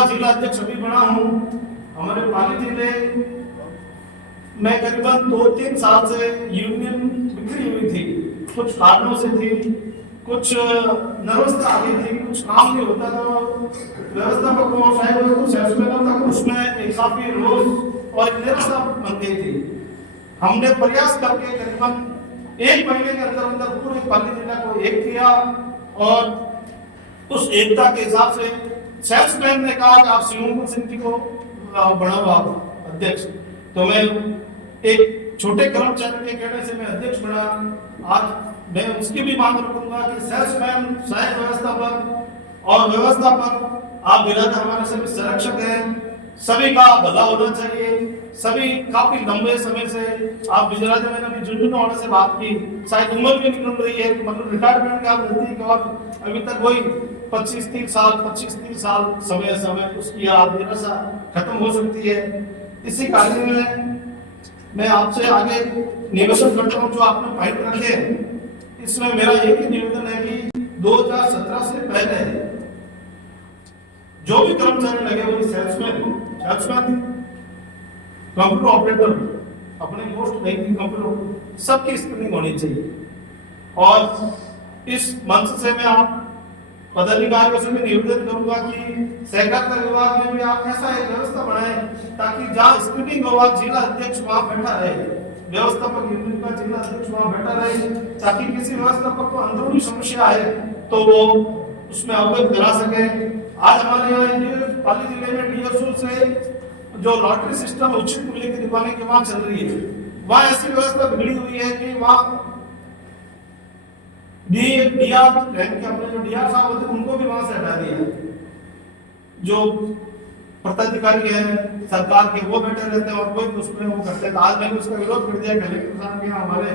युवा जिला अध्यक्ष अभी बना हूँ। हमारे पाली जिले में करीबन 2-3 साल से यूनियन बिखरी हुई थी, कुछ कारणों से थी, कुछ नर्वसता आ गई थी, कुछ काम नहीं होता था, व्यवस्थापक को शायद कुछ था, उसमें काफी रोष और निराशा बन गई थी। हमने प्रयास करके करीबन 1 महीने के अंदर अंदर पूरे पाली जिला को एक किया और उस एकता के हिसाब से सेल्समैन ने कहा कि आप शिवमंगल सिंह जी को बढ़ाओ आप अध्यक्ष। तो मैं एक छोटे कर्मचारी के कहने से मैं अध्यक्ष बना। आज मैं उसकी भी मांग रखूंगा कि सेल्समैन, सहायक व्यवस्थापक और व्यवस्थापक आप बिरादर हमारे सभी संरक्षक हैं, सभी का भला होना चाहिए। सभी काफी लंबे समय से आप बिजराज मैंने अभी झुंझुनू वाले से बात की, शायद उम्र भी निकल रही है, मतलब रिटायरमेंट का नजदीक और अभी तक वही 25-30 साल समय उसकी याद निराशा खत्म हो सकती है। इसी कार्य में मैं आपसे आगे निवेदन करता हूँ, जो आपने पॉइंट रखे, इसमें मेरा एक ही निवेदन है कि 2017 से पहले जो भी कर्मचारी लगे हुए सेल्समैन, कंप्यूटर ऑपरेटर, अपने पोस्ट नहीं थी कंप्यूटर, सबकी स्क्रीनिंग होनी चाहिए। और इस मंच से मैं आप पदाधिकारियों से भी निवेदन करूंगा कि सहकारिता विभाग में भी आप ऐसा एक व्यवस्था बनाएं ताकि जहाँ स्क्रीनिंग होगा जिला अध्यक्ष वहां बैठा रहे, व्यवस्थापक यूनियन का जिला अध्यक्ष वहां बैठा रहे, ताकि किसी व्यवस्थापक को अंदरूनी समस्या है तो वो उसमें अवगत करा सके। आज हमारे यहाँ पाली जिले में डीएसओ से जो लॉटरी सिस्टम उचित मूल्य की दुकानें की वहां चल रही है, वहां ऐसी व्यवस्था बिगड़ी हुई है कि वहां डीआर रैंक के अपने जो डीआर साहब होते उनको भी वहां से हटा दिया। जो पदाधिकारी है सरकार के वो बैठे रहते हैं और कोई उसमें वो करते हैं। आज मैंने उसका विरोध कर दिया, कलेक्टर साहब के हमारे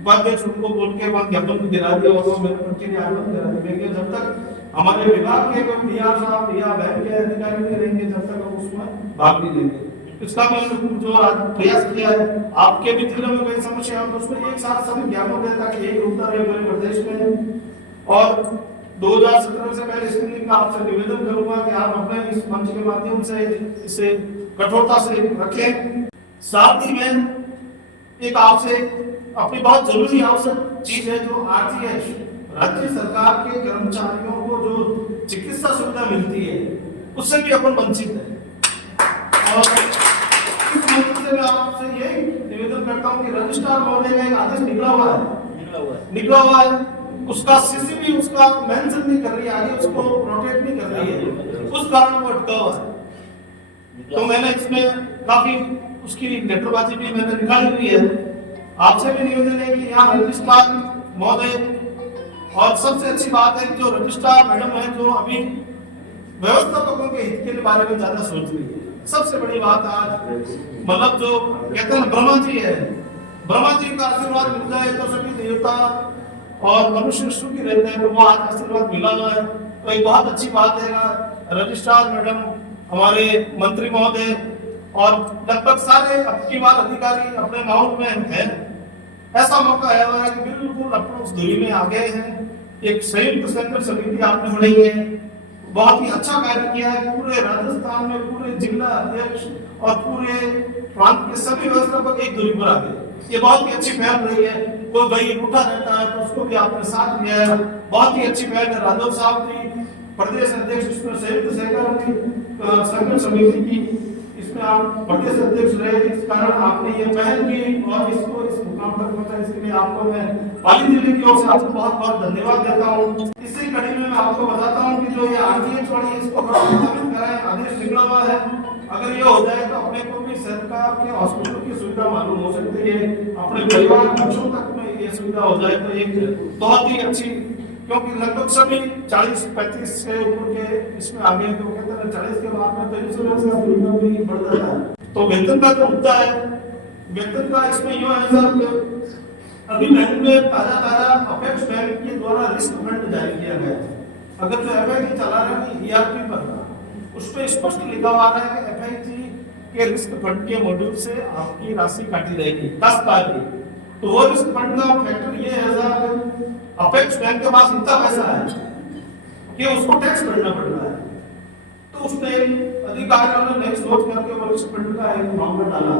उपाध्यक्ष उनको बोल के वहां ज्ञापन भी गिरा दिया और वो मेरे पर्ची ने आवेदन करा दिया। लेकिन जब तक हमारे विभाग के कोई डीआर साहब या बैंक के अधिकारी नहीं रहेंगे, जब तक हम उसमें भाग नहीं लेंगे। इसका मैंने जो आज प्रयास किया है, आपके भी जिले में कोई समस्या हो तो उसमें एक साथ सभी ज्ञापन दें ताकि एक रूपता रहे पूरे प्रदेश में। और 2017 से पहले स्क्रीनिंग का आपसे निवेदन करूंगा कि आप अपने इस मंच के माध्यम से इसे कठोरता से रखें। साथ ही में एक आपसे अपनी बहुत जरूरी आवश्यक चीज है जो आरटीएच, राज्य सरकार के कर्मचारियों को जो चिकित्सा सुविधा मिलती है उससे भी अपन वंचित है। और इस मंच से मैं आपसे ये निवेदन करता हूँ कि रजिस्ट्रार महोदय का एक आदेश निकला हुआ है, उसका सीसी भी उसका मेंशन नहीं कर रही है, आगे उसको प्रोटेक्ट नहीं कर रही है, उस कारण वो अटका हुआ है। तो मैंने इसमें काफी उसकी लेटरबाजी भी मैंने निकाली हुई है। आपसे भी निवेदन है कि यहाँ रजिस्ट्रार महोदय, और सबसे अच्छी बात है कि जो रजिस्ट्रार मैडम है जो अभी व्यवस्थापकों के हित के बारे में ज्यादा सोच रही है। सबसे बड़ी बात आज मतलब जो कहते हैं ब्रह्मा जी है, ब्रह्मा जी का आशीर्वाद मिल जाए तो सभी देवता और मनुष्य सुखी रहते हैं, तो वो आज आशीर्वाद मिला हुआ है। तो एक बहुत अच्छी बात है रजिस्ट्रार मैडम, हमारे मंत्री महोदय और लगभग सारे आपकी बात अधिकारी अपने माहौल में है। ऐसा मौका आया हुआ है कि बिल्कुल अपने उस दूरी में आ गए हैं। एक संयुक्त संघर्ष समिति आपने बनाई है, बहुत ही अच्छा कार्य किया है। पूरे राजस्थान में पूरे जिला अध्यक्ष और पूरे प्रांत के सभी व्यवस्थापक एक दूरी पर आ गए, ये बहुत ही अच्छी पहल रही है। कोई भाई रूठा रहता है तो उसको भी आपने साथ लिया है, बहुत ही अच्छी पहल है। राघव साहब की प्रदेश अध्यक्ष, इसमें संयुक्त सहकार संघर्ष समिति की इसमें आप प्रदेश अध्यक्ष रहे, इस कारण आपने ये पहल की और इसको इस मुकाम तक पहुंचा। इसके लिए आपको मैं पाली जिले की ओर से आपको बहुत बहुत धन्यवाद देता हूँ। इसी कड़ी में मैं आपको बताता हूँ कि जो ये आरटीएच वाली इसको प्रभावित कराए आदेश निकला हुआ है, अगर ये हो जाए तो अपने को भी सरकार के हॉस्पिटल की सुविधा मालूम हो सकती है, अपने परिवार बच्चों तक में ये सुविधा हो जाए तो एक बहुत ही अच्छी, क्योंकि लगभग सभी 40-35 से ऊपर के इसमें आ गए, तो कहते हैं 40 के बाद में तो इंश्योरेंस का प्रीमियम भी बढ़ जाता है। तो वेतन का जो मुद्दा है, वेतन का इसमें यूँ है सर, अभी बैंक में ताजा अपेक्स बैंक के द्वारा रिस्क फंड जारी किया गया है। अगर जो एफआईजी चला रहे हैं ईआरपी पर, उस पर स्पष्ट लिखा हुआ है कि एफआईजी के रिस्क फंड के मॉड्यूल से आपकी राशि काटी जाएगी 10 बार की। तो वो रिस्क फंड का फैक्टर ये है सर, अपेक्स बैंक के पास इतना पैसा है कि उसको टैक्स भरना पड़ रहा है। तो उसने अधिकारियों ने नई सोच करके वरिष्ठ फंड का एक मामला डाला।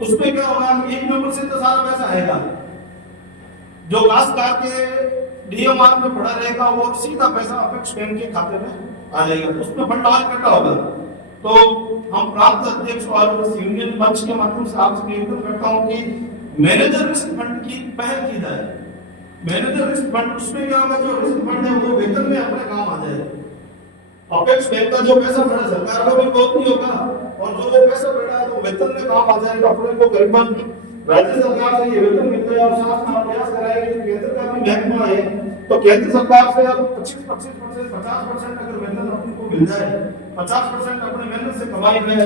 उसमें क्या होगा, एक नंबर से तो सारा पैसा आएगा, जो काश्तकार के डीएमआर में पड़ा रहेगा वो सीधा पैसा अपेक्स बैंक के खाते में आ जाएगा, उसमें फंड इकट्ठा होगा। तो हम प्रांत अध्यक्ष और यूनियन मंच के माध्यम से आपसे निवेदन करता हूं कि मैनेजर रिस्क फंड की पहल की जाए। मैनेजर रिस्क फंड, उसमें क्या होगा, जो रिस्क फंड है वो वेतन में अपने काम आ जाए। अपेक्स बैंक का जो पैसा पड़ा सरकार को भी बहुत नहीं होगा, और जो वो पैसा पड़ा है तो वेतन में काम आ जाएगा। अपने को करीबन राज्य सरकार से ये वेतन मिलता है और साथ में प्रयास कराएंगे कि केंद्र का भी महकमा है तो केंद्र सरकार से 25% 50% अगर वेतन अपने को मिल जाए, 50% अपने मेहनत से कमाई में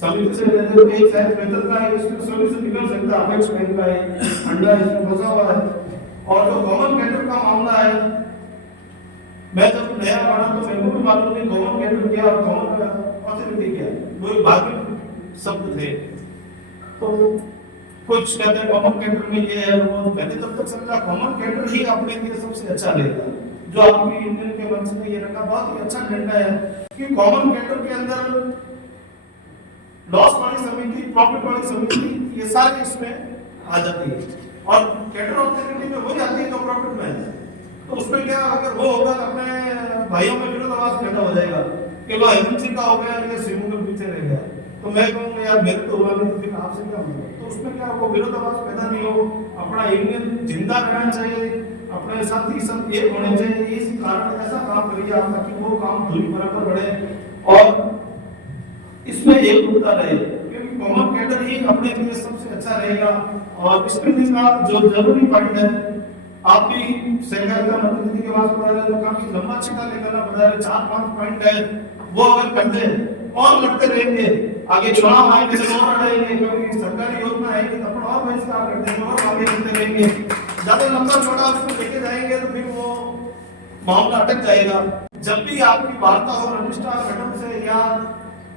समिति से लेते तो एक शायद वेतन का है, इसमें सोल्यूशन निकल सकता है। अपेक्स बैंक का है, अंडा इसमें फंसा हुआ है। और जो कॉमन कैडर का मामला है, मैं जब नया पढ़ा तो मेरे को भी मालूम नहीं कॉमन कैडर क्या और कॉमन ऑथोरिटी क्या, दो भागी शब्द थे। तो कुछ कहते हैं कॉमन कैडर में ये है वो, मैंने तब तक समझा कॉमन कैडर ही अपने लिए सबसे अच्छा रहेगा। जो आपकी यूनियन के मंच में ये रखा बहुत ही अच्छा निर्णय है कि कॉमन कैडर के अंदर लॉस वाली समिति, प्रॉफिट वाली समिति, ये सारी इसमें आ जाती है। और कैडर ऑथोरिटी में वही आती है जो प्रॉफिट में है। तो उसमें क्या, अगर वो होगा तो अपने भाइयों में विरोधाभास पैदा हो जाएगा कि लो हेमंत सिंह का हो गया, ये सिमू के पीछे रह गया, तो मैं कहूँगा यार मेरे तो हुआ नहीं तो फिर आपसे क्या होगा। तो उसमें क्या, वो विरोधाभास पैदा नहीं हो, अपना यूनियन जिंदा रहना चाहिए, अपने साथी सब एक होने चाहिए। इस कारण ऐसा काम करिए आप ताकि वो काम दूरी बराबर बढ़े और इसमें एक रूपता रहे, क्योंकि कॉमन कैडर ही अपने लिए सबसे अच्छा रहेगा। और स्क्रीनिंग का जो जरूरी पॉइंट है, आप भी सहकारिता मंत्री जी के पास बता रहे हैं, काफी लंबा चिट्ठा लेकर बता रहे, 4-5 पॉइंट है, वो अगर करते और लड़ते रहेंगे, आगे चुनाव आएंगे तो और लड़ेंगे, कभी सरकारी योजना आएगी तो अपन और बहिष्कार कर देंगे और आगे चलते रहेंगे। ज्यादा लंबा छोटा उसको लेके जाएंगे तो फिर वो मामला अटक जाएगा। जब भी आपकी वार्ता हो रजिस्ट्रार मैडम से या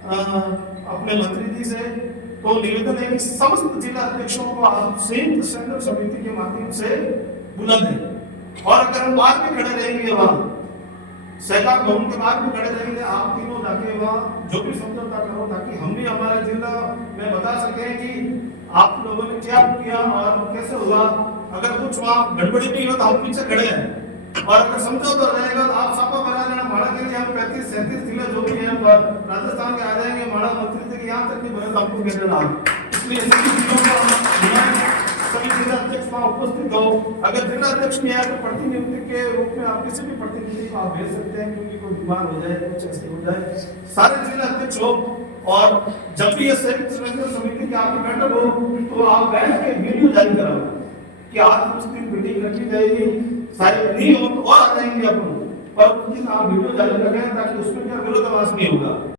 अपने मंत्री जी से, तो निवेदन है कि समस्त जिला अध्यक्षों को आप संयुक्त संदर्भ समिति के माध्यम से बुला दें। और अगर हम बाहर भी खड़े रहेंगे, वहाँ सहकार भवन के बाहर भी खड़े रहेंगे, आप तीनों जाके वहाँ जो भी समझौता करो, ताकि हम भी हमारे जिला में बता सके कि आप लोगों ने क्या किया और कैसे हुआ। अगर कुछ वहाँ गड़बड़ी नहीं हो तो हम पीछे खड़े हैं, और अगर समझौता रहेगा तो आप सापा बना लेना। माड़ा के लिए हम 35-37 जिले जो भी है राजस्थान के आ जाएंगे, माड़ा मंत्री से यहाँ तक नहीं बने तो आपको कह देना। इसलिए सभी जिला अध्यक्ष वहाँ उपस्थित हो। अगर जिला अध्यक्ष नहीं आए तो प्रतिनिधि के रूप में आप किसी भी प्रतिनिधि को आप भेज सकते हैं, क्योंकि कोई बीमार हो जाए, कुछ ऐसे हो जाए, सारे जिला अध्यक्ष हो। और जब भी ये संयुक्त समिति की आपकी बैठक हो तो आप बैठ के वीडियो जारी कराओ कि आज उस दिन मीटिंग रखी जाएगी, सारे नहीं हो तो और आ जाएंगे अपन, और उस दिन आप वीडियो जारी रखें ताकि उसमें क्या विरोधाभास नहीं होगा।